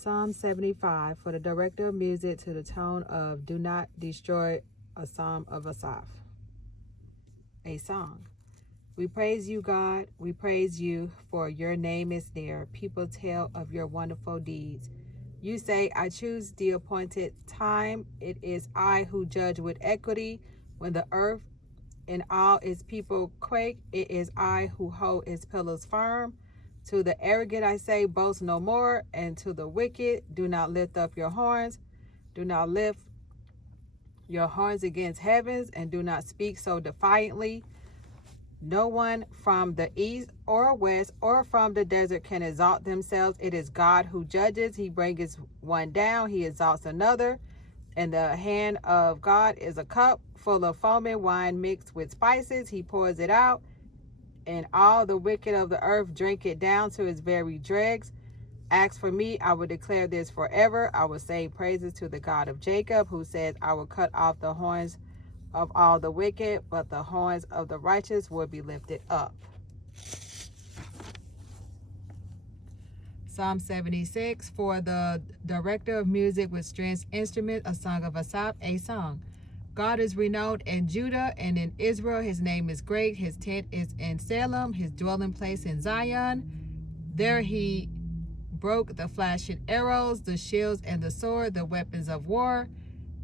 Psalm 75 for the director of music to the tone of Do Not Destroy, a Psalm of Asaph. A song. We praise you, God. We praise you, for your name is near. People tell of your wonderful deeds. You say, I choose the appointed time. It is I who judge with equity. When the earth and all its people quake, it is I who hold its pillars firm. To the arrogant I say, boast no more, and to the wicked, do not lift up your horns. Do not lift your horns against heavens, and do not speak so defiantly. No one from the east or west or from the desert can exalt themselves. It is God who judges. He brings one down, he exalts another. In the hand of God is a cup full of foaming wine mixed with spices. He pours it out, and all the wicked of the earth drink it down to its very dregs. Ask for me, I will declare this forever. I will sing praises to the God of Jacob, who says, I will cut off the horns of all the wicked, but the horns of the righteous will be lifted up. Psalm 76 for the director of music with strings instrument, a song of Asaph, a song. God is renowned in Judah and in Israel. His name is great. His tent is in Salem, his dwelling place in Zion. There he broke the flashing arrows, the shields and the sword, the weapons of war.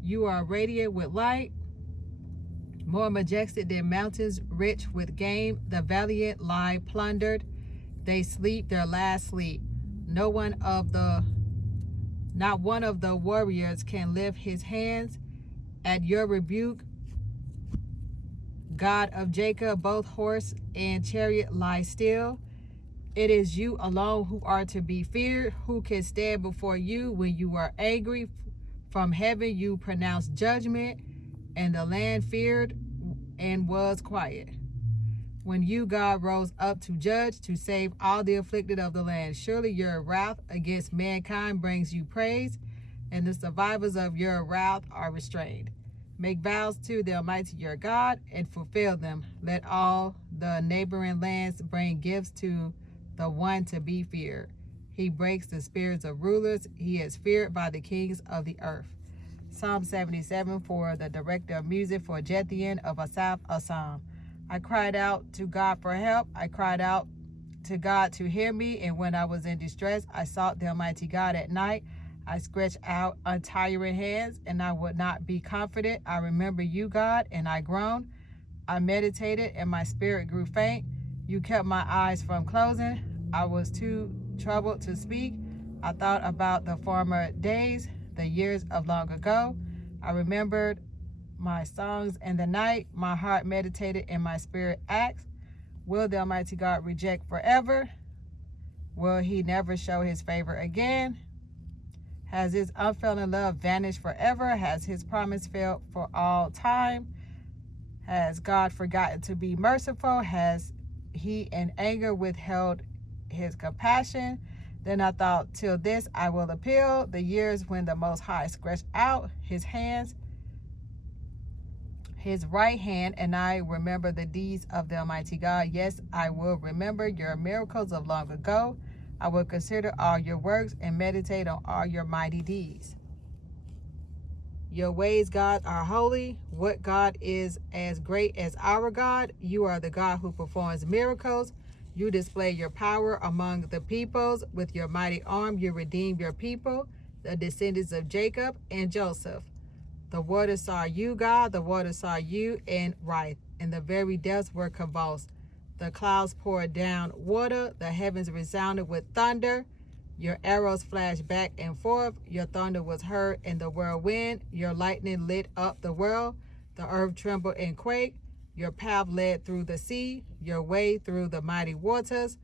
You are radiant with light, more majestic than mountains, rich with game. The valiant lie plundered. They sleep their last sleep. Not one of the warriors can lift his hands at your rebuke. God of Jacob, both horse and chariot lie still. It is you alone who are to be feared. Who can stand before you when you are angry? From heaven you pronounce judgment, and the land feared and was quiet. When you, God, rose up to judge, to save all the afflicted of the land. Surely your wrath against mankind brings you praise, and the survivors of your wrath are restrained. Make vows to the Almighty your God, and fulfill them. Let all the neighboring lands bring gifts to the one to be feared. He breaks the spirits of rulers. He is feared by the kings of the earth. Psalm 77 for the director of music for Jethian of Asaph, a psalm. I cried out to God for help. I cried out to God to hear me, and when I was in distress, I sought the Almighty God at night. I stretched out untiring hands, and I would not be comforted. I remember you, God, and I groaned. I meditated, and my spirit grew faint. You kept my eyes from closing. I was too troubled to speak. I thought about the former days, the years of long ago. I remembered my songs in the night. My heart meditated, and my spirit asked, will the Almighty God reject forever? Will he never show his favor again? Has his unfailing love vanished forever? Has his promise failed for all time? Has God forgotten to be merciful? Has he in anger withheld his compassion? Then I thought, till this I will appeal, the years when the Most High stretched out his hands, his right hand, and I remember the deeds of the Almighty God. Yes, I will remember your miracles of long ago. I will consider all your works and meditate on all your mighty deeds. Your ways, God, are holy. What God is as great as our God? You are the God who performs miracles. You display your power among the peoples. With your mighty arm, you redeem your people, the descendants of Jacob and Joseph. The waters saw you, God. The waters saw you and writhed, and the very depths were convulsed. The clouds poured down water. The heavens resounded with thunder. Your arrows flashed back and forth. Your thunder was heard in the whirlwind. Your lightning lit up the world. The earth trembled and quaked. Your path led through the sea. Your way through the mighty waters.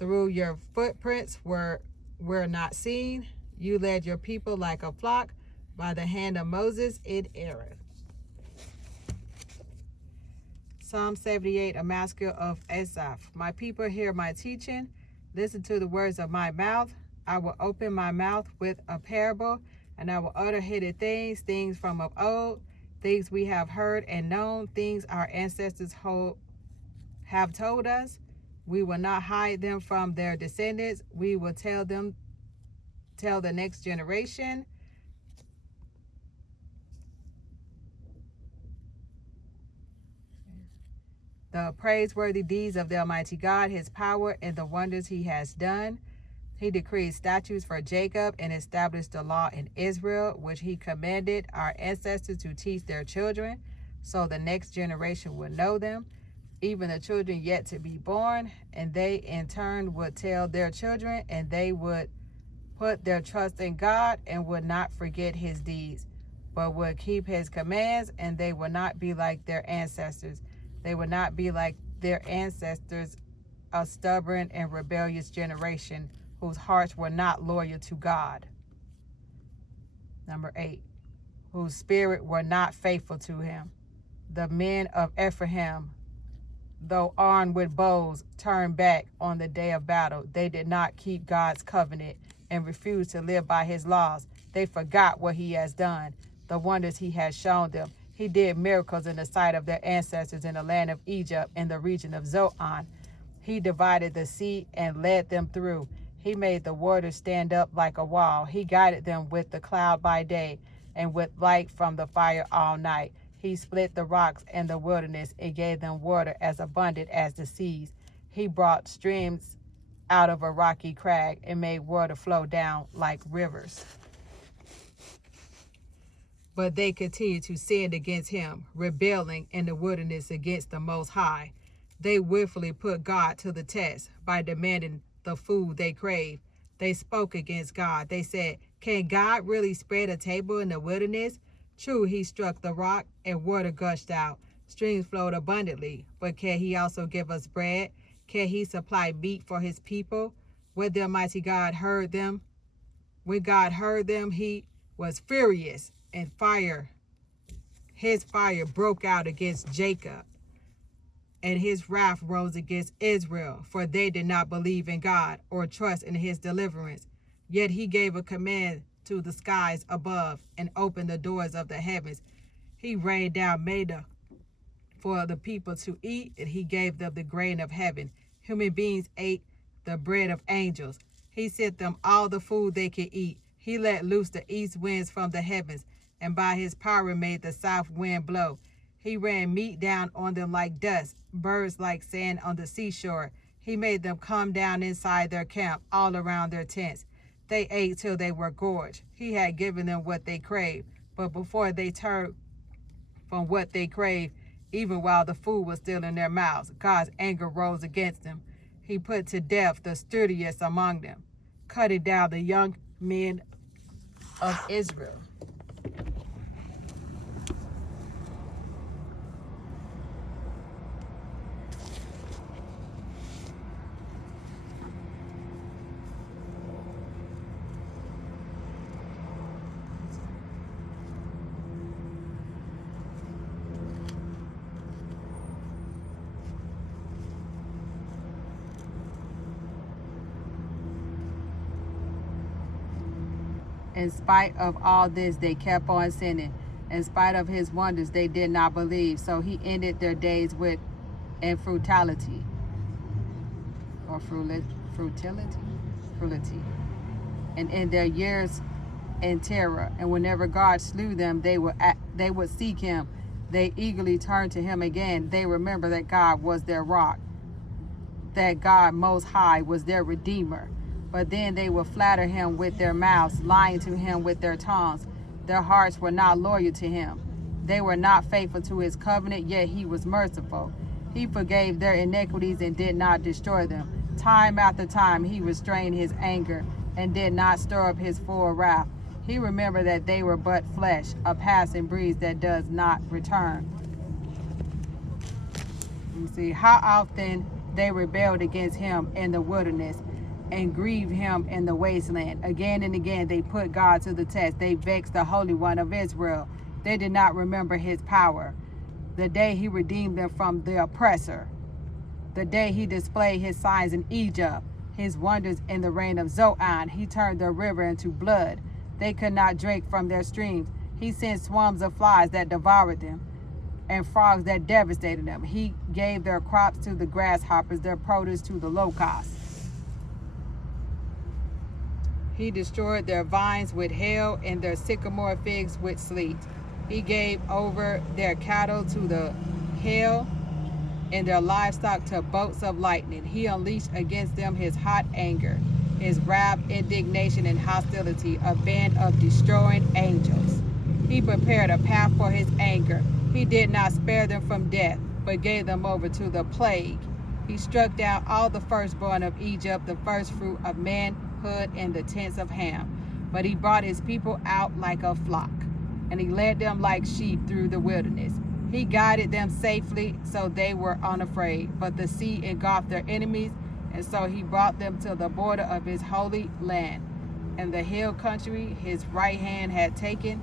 Through your footprints were not seen. You led your people like a flock by the hand of Moses and Aaron. Psalm 78, a maskil of Asaph. My people hear my teaching. Listen to the words of my mouth. I will open my mouth with a parable, and I will utter hidden things, things from of old, things we have heard and known, things our ancestors have told us. We will not hide them from their descendants. We will tell them tell the next generation. The praiseworthy deeds of the Almighty God, his power, and the wonders he has done. He decreed statutes for Jacob and established the law in Israel, which he commanded our ancestors to teach their children, so the next generation would know them, even the children yet to be born, and they in turn would tell their children, and they would put their trust in God and would not forget his deeds, but would keep his commands, and they would not be like their ancestors. They would not be like their ancestors, a stubborn and rebellious generation whose hearts were not loyal to God. Number 8, whose spirit were not faithful to him. The men of Ephraim, though armed with bows, turned back on the day of battle. They did not keep God's covenant and refused to live by his laws. They forgot what he has done, the wonders he has shown them. He did miracles in the sight of their ancestors in the land of Egypt, in the region of Zoan. He divided the sea and led them through. He made the waters stand up like a wall. He guided them with the cloud by day and with light from the fire all night. He split the rocks in the wilderness and gave them water as abundant as the seas. He brought streams out of a rocky crag and made water flow down like rivers. But they continued to sin against him, rebelling in the wilderness against the Most High. They willfully put God to the test by demanding the food they craved. They spoke against God. They said, "Can God really spread a table in the wilderness?" True, he struck the rock and water gushed out. Streams flowed abundantly. But can he also give us bread? Can he supply meat for his people? When the Almighty God heard them, he was furious, and his fire broke out against Jacob, and his wrath rose against Israel, for they did not believe in God or trust in his deliverance. Yet he gave a command to the skies above and opened the doors of the heavens. He rained down manna for the people to eat, and he gave them the grain of heaven. Human beings ate the bread of angels. He sent them all the food they could eat. He let loose the east winds from the heavens, and by his power made the south wind blow. He ran meat down on them like dust, birds like sand on the seashore. He made them come down inside their camp, all around their tents. They ate till they were gorged. He had given them what they craved, but before they turned from what they craved, even while the food was still in their mouths, God's anger rose against them. He put to death the sturdiest among them, cutting down the young men of Israel. In spite of all this, they kept on sinning. In spite of his wonders, they did not believe. So he ended their days with frugality. And in their years in terror. And whenever God slew them, they would seek him. They eagerly turned to him again. They remember that God was their rock, that God Most High was their Redeemer. But then they would flatter him with their mouths, lying to him with their tongues. Their hearts were not loyal to him. They were not faithful to his covenant, yet he was merciful. He forgave their iniquities and did not destroy them. Time after time he restrained his anger and did not stir up his full wrath. He remembered that they were but flesh, a passing breeze that does not return. You see how often they rebelled against him in the wilderness and grieved him in the wasteland. Again and again they put God to the test. They vexed the Holy One of Israel. They did not remember his power, the day he redeemed them from the oppressor, the day he displayed his signs in Egypt, his wonders in the reign of Zoan. He turned the river into blood. They could not drink from their streams. He sent swarms of flies that devoured them and frogs that devastated them. He gave their crops to the grasshoppers, their produce to the locusts. He destroyed their vines with hail and their sycamore figs with sleet. He gave over their cattle to the hail and their livestock to bolts of lightning. He unleashed against them his hot anger, his wrath, indignation, and hostility, a band of destroying angels. He prepared a path for his anger. He did not spare them from death, but gave them over to the plague. He struck down all the firstborn of Egypt, the firstfruit of manhood in the tents of Ham. But he brought his people out like a flock, and he led them like sheep through the wilderness. He guided them safely, so they were unafraid. But the sea engulfed their enemies, and so he brought them to the border of his holy land. And the hill country his right hand had taken,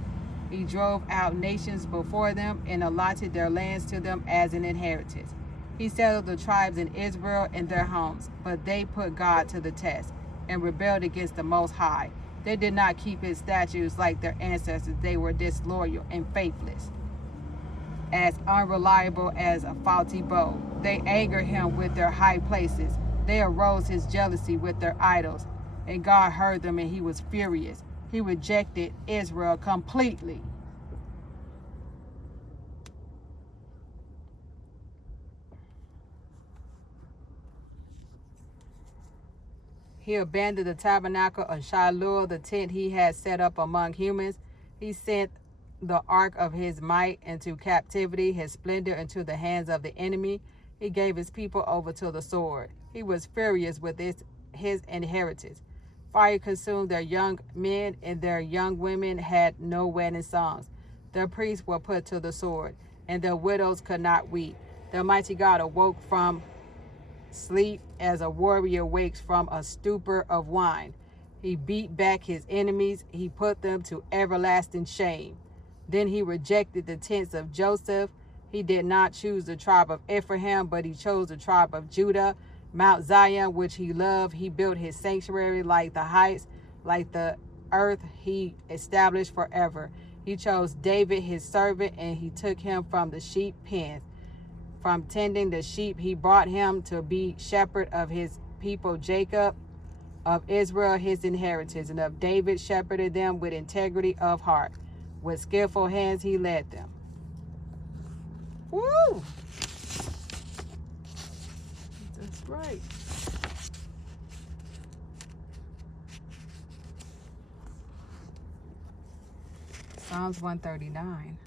he drove out nations before them and allotted their lands to them as an inheritance. He settled the tribes in Israel in their homes, but they put God to the test and rebelled against the Most High. They did not keep his statutes like their ancestors. They were disloyal and faithless, as unreliable as a faulty bow. They angered him with their high places. They aroused his jealousy with their idols. And God heard them, and he was furious. He rejected Israel completely. He abandoned the tabernacle of Shiloh, the tent he had set up among humans. He sent the ark of his might into captivity, his splendor into the hands of the enemy. He gave his people over to the sword. He was furious with his inheritance. Fire consumed their young men, and their young women had no wedding songs. Their priests were put to the sword, and their widows could not weep. The Almighty God awoke from sleep as a warrior wakes from a stupor of wine. He beat back his enemies. He put them to everlasting shame. Then he rejected the tents of Joseph. He did not choose the tribe of Ephraim, but he chose the tribe of Judah. Mount Zion, which he loved, he built his sanctuary like the heights, like the earth he established forever. He chose David his servant, and he took him from the sheep pens. From tending the sheep, he brought him to be shepherd of his people Jacob, of Israel his inheritance, and of David shepherded them with integrity of heart. With skillful hands he led them. Woo! That's right. Psalms 139.